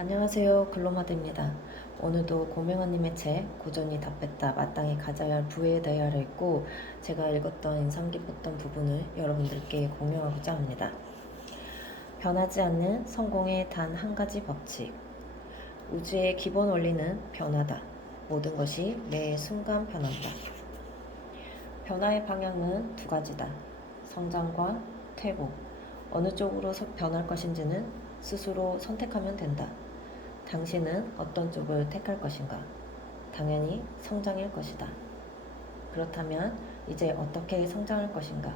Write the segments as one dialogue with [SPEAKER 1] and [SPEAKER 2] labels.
[SPEAKER 1] 안녕하세요. 글로마드입니다. 오늘도 고명아님의 책 고전이 답했다 마땅히 가져야 할 부에 대하여 읽고 제가 읽었던 인상 깊었던 부분을 여러분들께 공유하고자 합니다. 변하지 않는 성공의 단 한 가지 법칙. 우주의 기본 원리는 변화다. 모든 것이 매 순간 변한다. 변화의 방향은 두 가지다. 성장과 퇴보. 어느 쪽으로 서- 변할 것인지는 스스로 선택하면 된다. 당신은 어떤 쪽을 택할 것인가? 당연히 성장일 것이다. 그렇다면 이제 어떻게 성장할 것인가?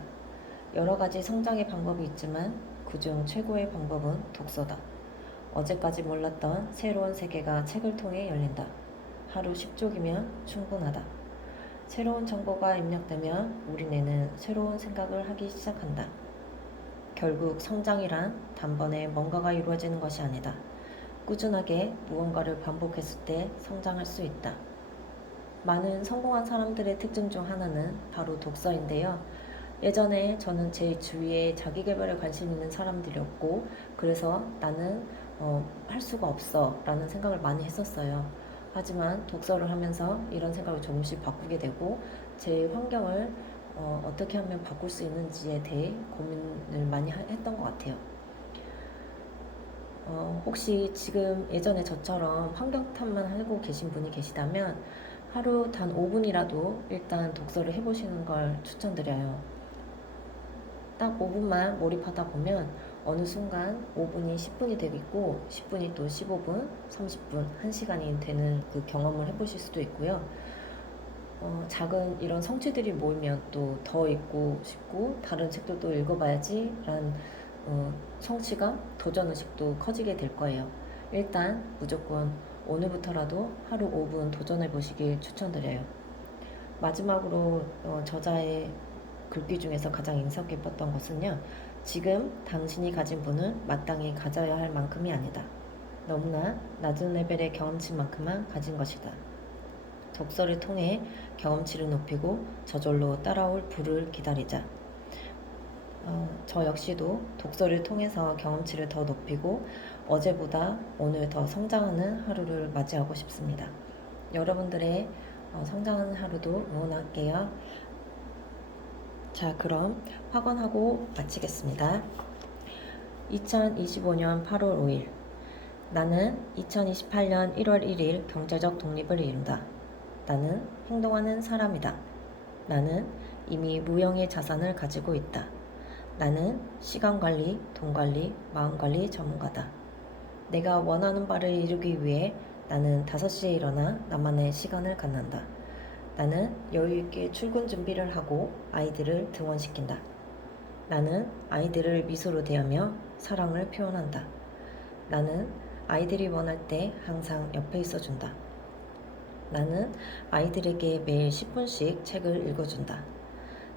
[SPEAKER 1] 여러 가지 성장의 방법이 있지만 그중 최고의 방법은 독서다. 어제까지 몰랐던 새로운 세계가 책을 통해 열린다. 하루 10쪽이면 충분하다. 새로운 정보가 입력되면 우리네는 새로운 생각을 하기 시작한다. 결국 성장이란 단번에 뭔가가 이루어지는 것이 아니다. 꾸준하게 무언가를 반복했을 때 성장할 수 있다. 많은 성공한 사람들의 특징 중 하나는 바로 독서인데요. 예전에 저는 제 주위에 자기 개발에 관심 있는 사람들이었고, 그래서 나는 어, 할 수가 없어 라는 생각을 많이 했었어요. 하지만 독서를 하면서 이런 생각을 조금씩 바꾸게 되고, 제 환경을 어, 어떻게 하면 바꿀 수 있는지에 대해 고민을 많이 하- 했던 것 같아요. 어, 혹시 지금 예전에 저처럼 환경 탓만 하고 계신 분이 계시다면 하루 단 5분이라도 일단 독서를 해보시는 걸 추천드려요. 딱 5분만 몰입하다 보면 어느 순간 5분이 10분이 되겠고 10분이 또 15분, 30분, 1시간이 되는 그 경험을 해보실 수도 있고요. 어, 작은 이런 성취들이 모이면 또 더 읽고 싶고 다른 책도 또 읽어봐야지 라는 어, 성취감, 도전 의식도 커지게 될 거예요. 일단 무조건 오늘부터라도 하루 5분 도전해 보시길 추천드려요. 마지막으로 어, 저자의 글귀 중에서 가장 인상 깊었던 것은요. 지금 당신이 가진 분은 마땅히 가져야 할 만큼이 아니다. 너무나 낮은 레벨의 경험치만큼만 가진 것이다. 독서를 통해 경험치를 높이고 저절로 따라올 불을 기다리자. 어, 저 역시도 독서를 통해서 경험치를 더 높이고 어제보다 오늘 더 성장하는 하루를 맞이하고 싶습니다. 여러분들의 어, 성장하는 하루도 응원할게요. 자, 그럼 확언하고 마치겠습니다. 2025년 8월 5일. 나는 2028년 1월 1일 경제적 독립을 이룬다. 나는 행동하는 사람이다. 나는 이미 무형의 자산을 가지고 있다. 나는 시간 관리, 돈 관리, 마음 관리 전문가다. 내가 원하는 바를 이루기 위해 나는 5시에 일어나 나만의 시간을 갖는다. 나는 여유 있게 출근 준비를 하고 아이들을 등원시킨다. 나는 아이들을 미소로 대하며 사랑을 표현한다. 나는 아이들이 원할 때 항상 옆에 있어준다. 나는 아이들에게 매일 10분씩 책을 읽어준다.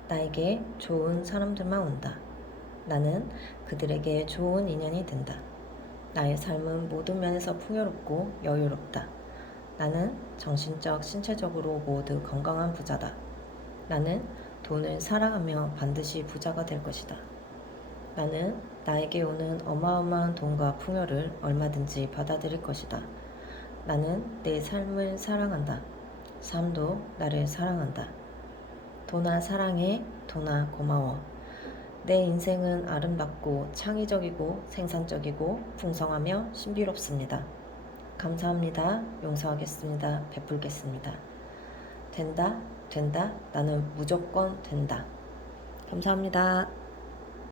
[SPEAKER 1] 나에게 좋은 사람들만 온다. 나는 그들에게 좋은 인연이 된다. 나의 삶은 모든 면에서 풍요롭고 여유롭다. 나는 정신적, 신체적으로 모두 건강한 부자다. 나는 돈을 사랑하며 반드시 부자가 될 것이다. 나는 나에게 오는 어마어마한 돈과 풍요를 얼마든지 받아들일 것이다. 나는 내 삶을 사랑한다. 삶도 나를 사랑한다. 도나 사랑해, 도나 고마워. 내 인생은 아름답고 창의적이고 생산적이고 풍성하며 신비롭습니다. 감사합니다. 용서하겠습니다. 베풀겠습니다. 된다, 된다. 나는 무조건 된다. 감사합니다.